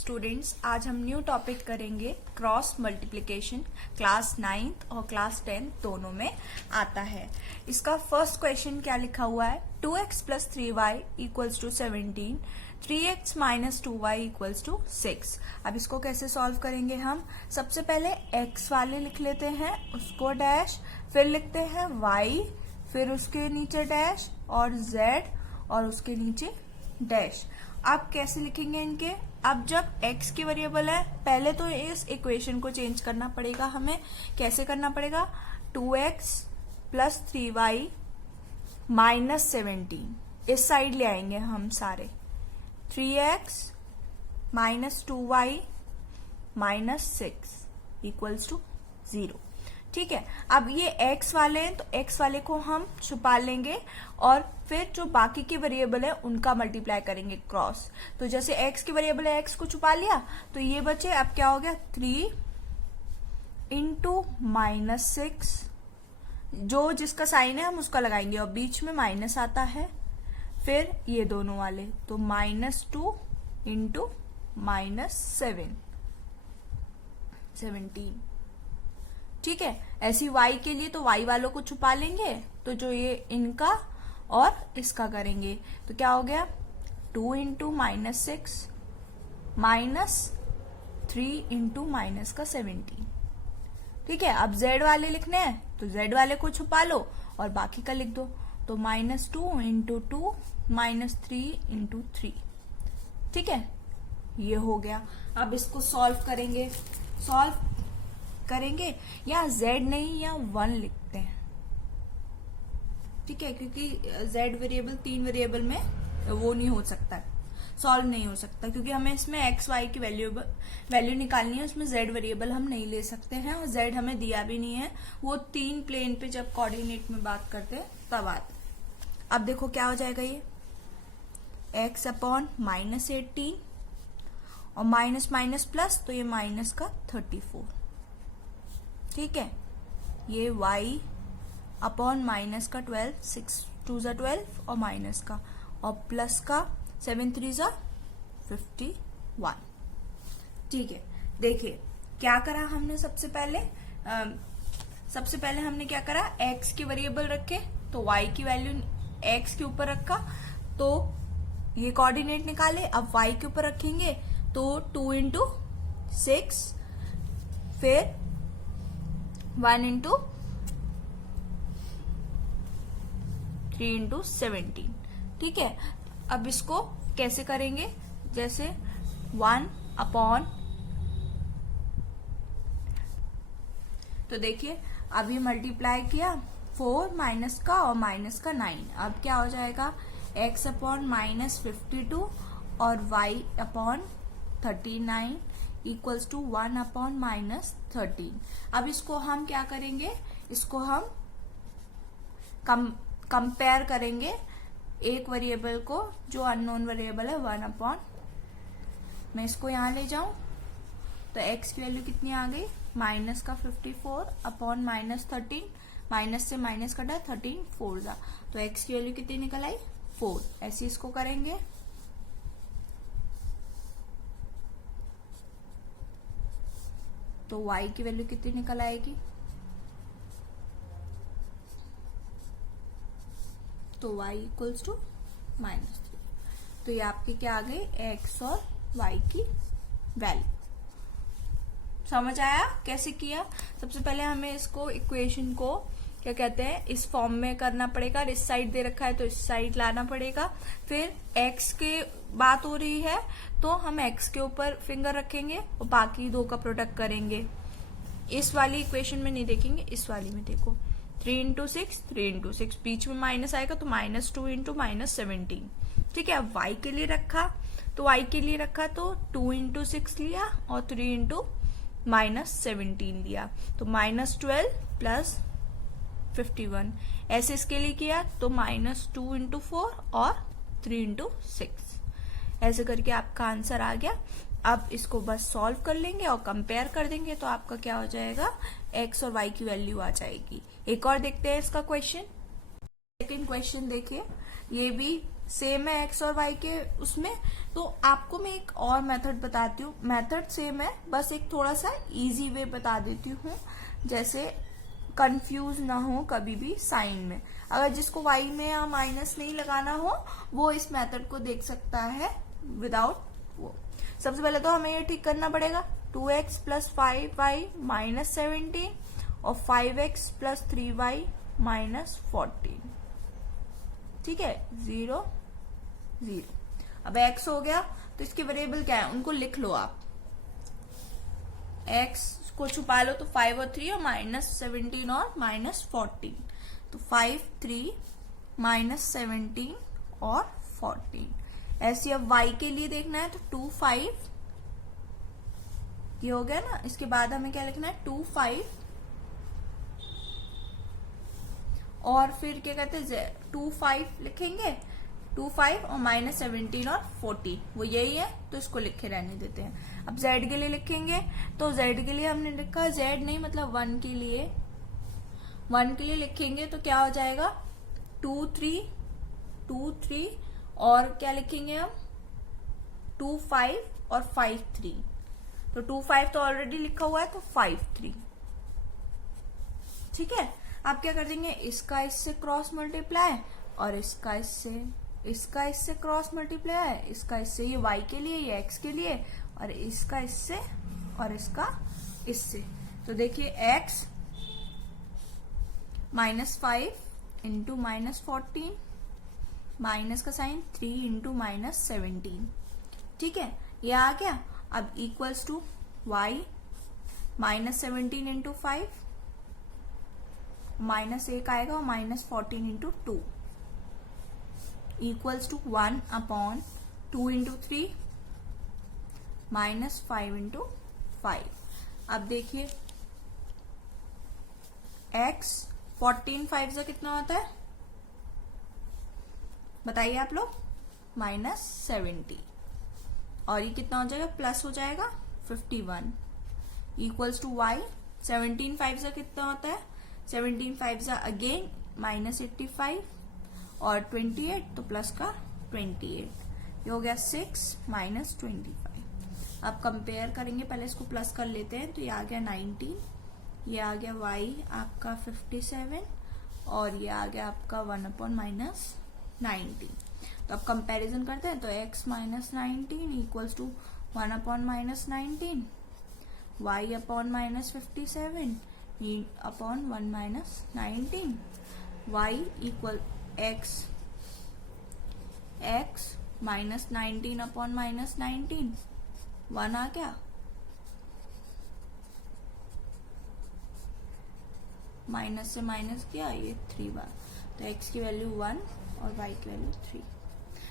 Students, आज हम new topic करेंगे क्रॉस मल्टीप्लिकेशन। क्लास 9th और क्लास 10th दोनों में आता है। इसका फर्स्ट क्वेश्चन क्या लिखा हुआ है, 2x plus 3y equals to 17, 3x minus 2y equals to 6। अब इसको कैसे सॉल्व करेंगे हम? सबसे पहले x वाले लिख लेते हैं, उसको डैश, फिर लिखते हैं y, फिर उसके नीचे डैश और z और उसके नीचे डैश। अब कैसे लिखेंगे इनके? अब जब x की वेरिएबल है, पहले तो इस इक्वेशन को चेंज करना पड़ेगा हमें। कैसे करना पड़ेगा? 2x प्लस 3y माइनस 17 इस साइड ले आएंगे हम सारे। 3x minus 2y minus 6 equals to 0। ठीक है, अब ये x वाले हैं तो x वाले को हम छुपा लेंगे और फिर जो बाकी की वेरिएबल है उनका मल्टीप्लाई करेंगे क्रॉस। तो जैसे x की वेरिएबल है, x को छुपा लिया तो ये बचे। अब क्या हो गया? 3 इंटू माइनस 6, जो जिसका साइन है हम उसका लगाएंगे और बीच में माइनस आता है। फिर ये दोनों वाले तो -2 इंटू माइनस 17। ठीक है, ऐसी y के लिए तो y वालों को छुपा लेंगे, तो जो ये इनका और इसका करेंगे तो क्या हो गया? 2 into minus 6 minus 3 into minus का 17। ठीक है, अब z वाले लिखने हैं तो z वाले को छुपा लो और बाकी का लिख दो। तो -2 इंटू 2 माइनस 3 इंटू 3। ठीक है, ये हो गया। अब इसको सॉल्व करेंगे। या z नहीं या 1 लिखते हैं। ठीक है, क्योंकि z वेरिएबल 3 वेरिएबल में वो नहीं हो सकता, सॉल्व नहीं हो सकता, क्योंकि हमें इसमें x y की वैल्यू निकालनी है। उसमें z वेरिएबल हम नहीं ले सकते हैं और z हमें दिया भी नहीं है। वो 3 प्लेन पे जब कोऑर्डिनेट में बात करते हैं तब आते। अब देखो क्या हो जाएगा, ये x अपॉन माइनस 18 और माइनस माइनस प्लस, तो ये माइनस का 34। ठीक है, ये y अपॉन माइनस का 12, 6 2 ज़ा 12 और माइनस का और प्लस का 7 3 ज़ा 51। ठीक है, देखिए क्या करा हमने। सबसे पहले हमने क्या करा, x की वेरिएबल रखे तो y की वैल्यू x के ऊपर रखा, तो ये कोऑर्डिनेट निकाले। अब y के ऊपर रखेंगे तो 2 इंटू 6, फिर 1 इंटू 3 इंटू 17। ठीक है, अब इसको कैसे करेंगे? जैसे 1 अपॉन, तो देखिए अभी मल्टीप्लाई किया 4 माइनस का और माइनस का 9। अब क्या हो जाएगा? x अपॉन माइनस 52 और y upon 39 equals to 1 upon minus 13। अब इसको हम क्या करेंगे? इसको हम कंपेयर करेंगे एक वेरिएबल को जो अननोन वेरिएबल है 1 अपॉन, मैं इसको यहां ले जाऊं तो x की वैल्यू कितनी आ गई? माइनस का 54 अपॉन माइनस 13, माइनस से माइनस कटा 13 4 ज़ा, तो x की वैल्यू कितनी निकल आई? 4। ऐसे इसको करेंगे। तो y की वैल्यू कितनी निकल आएगी? तो y इक्वल्स टू -3। तो ये आपके क्या आ गए? x और y की वैल्यू। समझ आया कैसे किया? सबसे पहले हमें इसको इक्वेशन को क्या कहते हैं, इस फॉर्म में करना पड़ेगा। इस साइड दे रखा है तो इस साइड लाना पड़ेगा। फिर x के बात हो रही है तो हम x के ऊपर फिंगर रखेंगे और बाकी दो का प्रोडक्ट करेंगे। इस वाली इक्वेशन में नहीं देखेंगे, इस वाली में देखो 3 इंटू 6, 3 इंटू 6, बीच में माइनस आएगा तो -2 इंटू माइनस 17। ठीक है, अब y के लिए रखा तो 2 इंटू 6 लिया और 3 इंटू माइनस 17 लिया, तो -12 प्लस 51। ऐसे इसके लिए किया तो -2 इंटू 4 और 3 इंटू 6। ऐसे करके आपका आंसर आ गया। अब इसको बस सॉल्व कर लेंगे और कंपेयर कर देंगे तो आपका क्या हो जाएगा? x और y की वैल्यू आ जाएगी। एक और देखते हैं इसका क्वेश्चन। सेकंड क्वेश्चन देखिए, ये भी सेम है एक्स और वाई के उसमें, तो आपको मैं एक और मेथड बताती हूँ। मेथड सेम है, बस एक थोड़ा सा इजी वे बता देती हूँ, जैसे कंफ्यूज ना हो कभी भी साइन में। अगर जिसको वाई में या माइनस नहीं लगाना हो वो इस मेथड को देख सकता है विदाउट वो। सबसे पहले तो हमें ये ठीक करना पड़ेगा 2x प्लस 5y माइनस 17 और 5x प्लस 3y माइनस 14। ठीक है, 0 0। अब x हो गया तो इसके वेरिएबल क्या है उनको लिख लो आप। x को छुपा लो तो 5 और 3 और माइनस 17 और माइनस 14, तो 5 3 माइनस 17 और 14। ऐसे अब y के लिए देखना है तो 2 5, ये हो गया ना। इसके बाद हमें क्या लिखना है 2 5 और फिर क्या कहते हैं 2 5 लिखेंगे, 2 5 और माइनस 17 और 14, वो यही है तो इसको लिखे रहने देते हैं। अब z के लिए लिखेंगे तो z के लिए हमने लिखा z नहीं मतलब 1 के लिए, 1 के लिए लिखेंगे तो क्या हो जाएगा 2 3 और क्या लिखेंगे हम 2 5 और 5 3, तो 2 5 तो ऑलरेडी लिखा हुआ है तो 5 3। ठीक है, आप क्या कर देंगे इसका इससे क्रॉस मल्टीप्लाई और इसका इससे क्रॉस मल्टीप्लाई, इसका इससे, ये y के लिए ये x के लिए, और इसका इससे और इसका इससे। तो देखिए x minus 5 into minus 14, minus का साइन 3 इंटू माइनस 17। ठीक है, ये आ गया। अब equals to y minus 17 into 5, minus 1 आएगा और minus 14 into 2 equals to 1 upon 2 into 3 minus 5 into 5। अब देखिए x 14 5 से कितना होता है बताइए आप लोग, माइनस 70, और ये कितना हो जाएगा प्लस हो जाएगा 51 इक्वल्स टू y 17 5 से कितना होता है 17 5 से अगेन माइनस 85 और 28 तो प्लस का 28, ये हो गया 6 माइनस 25। अब कंपेयर करेंगे, पहले इसको प्लस कर लेते हैं, तो ये आ गया 19, ये आ गया y आपका 57 और ये आ गया आपका 1 अपॉन माइनस 19। तो अब कंपैरिजन करते हैं तो x minus 19 equals to 1 upon minus 19, y upon minus 57 upon 1 minus 19, y equal x minus 19 upon minus 19, 1 आ गया, माइनस से माइनस किया ये 3 बार, तो x की वैल्यू 1 और y की वैल्यू 3।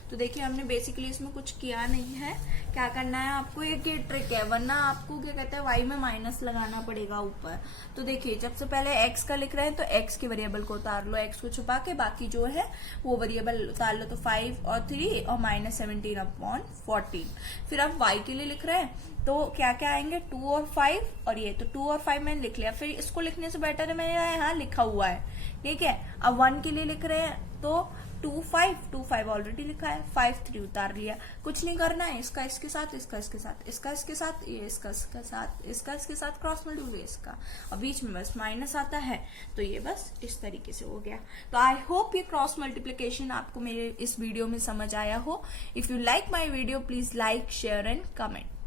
तो देखिए हमने बेसिकली इसमें कुछ किया नहीं है, क्या करना है आपको, एक ये ट्रिक है, वरना आपको क्या कहते हैं y में माइनस लगाना पड़ेगा ऊपर। तो देखिए जब से पहले x का लिख रहे हैं तो x के वेरिएबल को उतार लो, x को छुपा के बाकी जो है वो वेरिएबल उतार लो, तो 5 और 3 और माइनस 17 अपॉन 14। फिर अब y के लिए लिख रहे हैं तो क्या क्या आएंगे 2 और 5 और ये, तो 2 और 5 मैंने लिख लिया। फिर इसको लिखने से बेटर है मैंने यहाँ लिखा हुआ है। ठीक है, अब 1 के लिए लिख रहे हैं तो 2 5 ऑलरेडी लिखा है, 5 3 उतार लिया। कुछ नहीं करना है, इसका इसके साथ, इसका इसके साथ, इसका इसके साथ, ये इसका इसके साथ, इसका इसके साथ क्रॉस मल्टीप्लाई इसका, और बीच में बस माइनस आता है, तो ये बस इस तरीके से हो गया। तो आई होप ये क्रॉस मल्टीप्लिकेशन आपको मेरे इस वीडियो में समझ आया हो। If you like my video please like share and comment.